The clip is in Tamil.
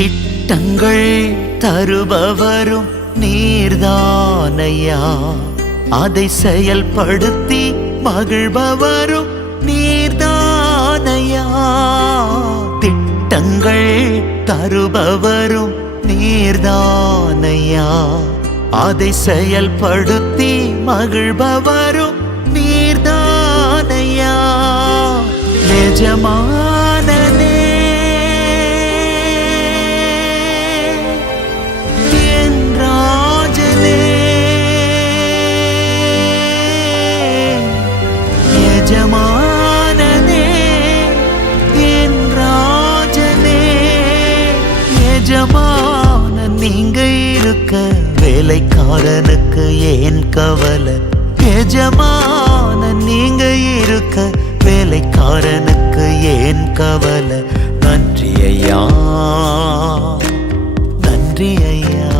திட்டங்கள் தருபவரும் நீர்தானையா, அதை செயல்படுத்தி மகிழ்பவரும் நீர்தானையா. திட்டங்கள் தருபவரும் நீர்தானையா, அதை செயல்படுத்தி மகிழ்பவரும் நீர்தானையா. எஜமானனே என் ராஜனே, எஜமானனே என் ராஜனே. எஜமானன் நீங்க இருக்க வேலைக்காரனுக்கு ஏன் கவலை? எஜமானன் நீங்க இருக்க வேலைக்காரனுக்கு ஏன் கவலை? நன்றி ஐயா, நன்றி ஐயா.